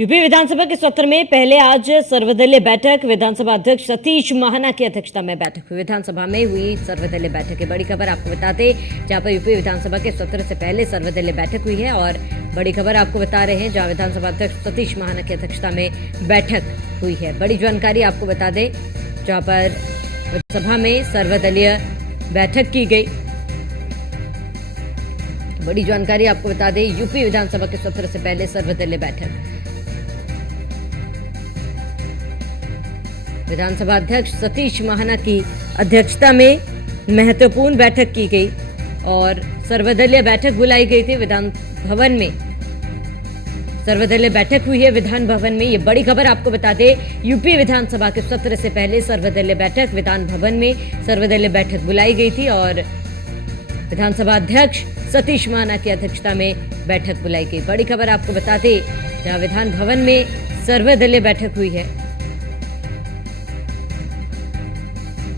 UP विधानसभा के सत्र में पहले आज सर्वदलीय बैठक विधानसभा अध्यक्ष सतीश महाना की अध्यक्षता में बैठक हुई। विधानसभा में हुई सर्वदलीय बैठक की बड़ी खबर आपको बता दें, जहां पर यूपी विधानसभा के सत्र से पहले सर्वदलीय बैठक हुई है और बड़ी खबर आपको बता रहे हैं, जहां विधानसभा अध्यक्ष सतीश महाना की अध्यक्षता में बैठक हुई है। बड़ी जानकारी आपको बता दें, जहां पर सभा में सर्वदलीय बैठक की गई। बड़ी जानकारी आपको बता दें, यूपी विधानसभा के सत्र से पहले सर्वदलीय बैठक विधानसभा अध्यक्ष सतीश महाना की अध्यक्षता में महत्वपूर्ण बैठक की गई और सर्वदलीय बैठक बुलाई गई थी। विधान भवन में सर्वदलीय बैठक हुई है। विधान भवन में ये बड़ी खबर आपको बता दें, यूपी विधानसभा के सत्र से पहले सर्वदलीय बैठक विधान भवन में सर्वदलीय बैठक बुलाई गई थी और विधानसभा अध्यक्ष सतीश महाना की अध्यक्षता में बैठक बुलाई गई। बड़ी खबर आपको बता दें, जहां विधान भवन में सर्वदलीय बैठक हुई है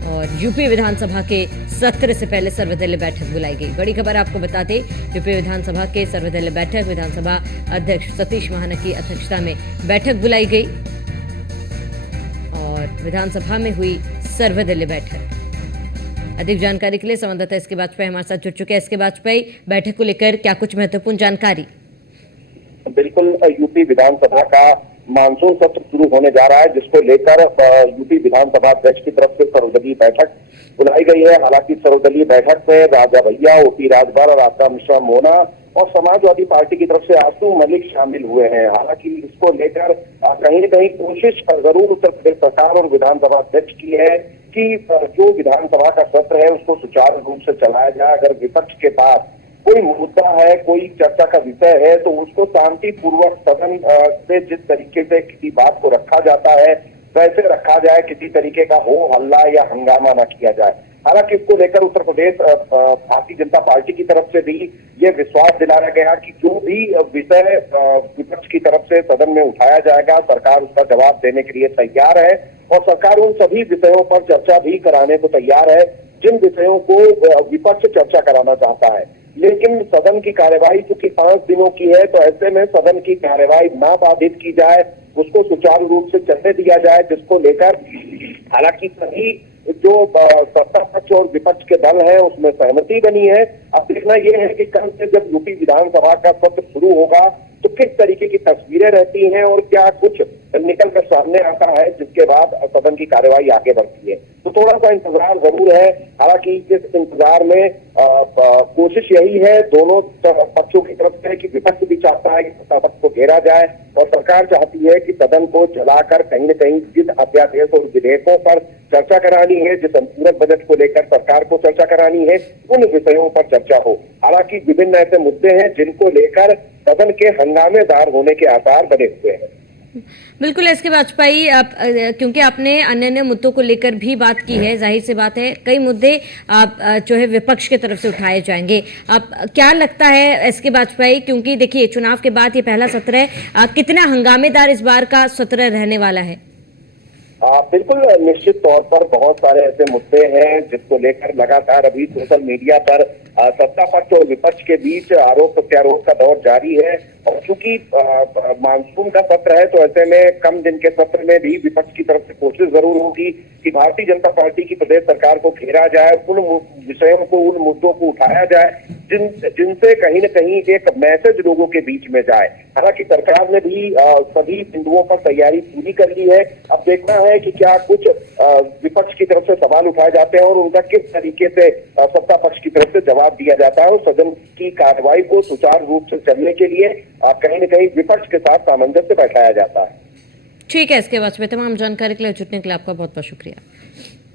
और यूपी विधानसभा के सत्र से पहले सर्वदलीय बैठक बुलाई गई। बड़ी खबर आपको बता दें, यूपी विधानसभा के सर्वदलीय बैठक विधानसभा अध्यक्ष सतीश महाना की अध्यक्षता में बैठक बुलाई गई और विधानसभा में हुई सर्वदलीय बैठक। अधिक जानकारी के लिए संवाददाता एसके वाजपेयी हमारे साथ जुड़ चुके हैं। एसके वाजपेयी, बैठक को लेकर क्या कुछ महत्वपूर्ण जानकारी? बिल्कुल, यूपी विधानसभा का मानसून सत्र शुरू होने जा रहा है, जिसको लेकर यूपी विधानसभा अध्यक्ष की तरफ से सर्वदलीय बैठक बुलाई गई है। हालांकि सर्वदलीय बैठक में राजा भैया, ओपी राजभर, राधा मिश्रा मोना और समाजवादी पार्टी की तरफ से आशू मलिक शामिल हुए हैं। हालांकि इसको लेकर कहीं न कहीं कोशिश जरूर उत्तर प्रदेश सरकार और विधानसभा अध्यक्ष की है कि जो विधानसभा का सत्र है उसको सुचारू रूप से चलाया जाए। अगर विपक्ष के पास कोई मुद्दा है, कोई चर्चा का विषय है, तो उसको शांतिपूर्वक सदन से जिस तरीके से किसी बात को रखा जाता है वैसे रखा जाए, किसी तरीके का हो हल्ला या हंगामा न किया जाए। हालांकि इसको लेकर उत्तर प्रदेश भारतीय जनता पार्टी की तरफ से भी ये विश्वास दिलाया गया कि जो भी विषय विपक्ष की तरफ से सदन में उठाया जाएगा, सरकार उसका जवाब देने के लिए तैयार है और सरकार उन सभी विषयों पर चर्चा भी कराने को तैयार है जिन विषयों को विपक्ष चर्चा कराना चाहता है। लेकिन सदन की कार्यवाही चूंकि 5 दिनों की है, तो ऐसे में सदन की कार्यवाही ना बाधित की जाए, उसको सुचारू रूप से चलने दिया जाए, जिसको लेकर हालांकि सभी जो सत्ता पक्ष और विपक्ष के दल हैं उसमें सहमति बनी है। अब देखना यह है कि कल से जब यूपी विधानसभा का सत्र शुरू होगा तो किस तरीके की तस्वीरें रहती हैं और क्या कुछ निकल कर सामने आता है, जिसके बाद सदन की कार्यवाही आगे बढ़ती है। तो थोड़ा सा इंतजार जरूर है। हालांकि इस इंतजार में कोशिश यही है दोनों पक्षों की तरफ से कि विपक्ष भी चाहता है कि सत्ता पक्ष को घेरा जाए और सरकार चाहती है कि सदन को जलाकर कहीं न कहीं जिन अध्यादेश और विधेयकों पर चर्चा करानी है, जिस अनुपूरक बजट को लेकर सरकार को चर्चा करानी है, उन विषयों पर चर्चा हो। हालांकि विभिन्न ऐसे मुद्दे हैं जिनको लेकर सदन के हंगामेदार होने के आसार बने हुए हैं। बिल्कुल एसके वाजपेयी, क्योंकि आपने अन्य मुद्दों को लेकर भी बात की है, जाहिर सी बात है कई मुद्दे जो है विपक्ष की तरफ से उठाए जाएंगे। अब क्या लगता है एसके वाजपेयी, क्योंकि देखिए चुनाव के बाद ये पहला सत्र है, कितना हंगामेदार इस बार का सत्र रहने वाला है? बिल्कुल, निश्चित तौर पर बहुत सारे ऐसे मुद्दे हैं जिसको लेकर लगातार अभी सोशल मीडिया पर सत्ता पक्ष और विपक्ष के बीच आरोप प्रत्यारोप का दौर जारी है। और चूंकि मानसून का सत्र है, तो ऐसे में कम दिन के सत्र में भी विपक्ष की तरफ से कोशिश जरूर होगी कि भारतीय जनता पार्टी की प्रदेश सरकार को घेरा जाए, उन विषयों को, उन मुद्दों को उठाया जाए जिनसे कहीं न कहीं एक मैसेज लोगों के बीच में जाए। हालांकि सरकार ने भी सभी बिंदुओं पर तैयारी पूरी कर ली है। अब देखना है कि क्या कुछ विपक्ष की तरफ से सवाल उठाए जाते हैं और उनका किस तरीके से सत्ता पक्ष की तरफ से जवाब दिया जाता है और सदन की कार्यवाही को सुचारू रूप से चलने के लिए कहीं न कहीं विपक्ष के साथ सामंजस्य बैठाया जाता है। ठीक है, इसके बाद में तमाम जानकारी के लिए जुटने के लिए आपका बहुत बहुत शुक्रिया।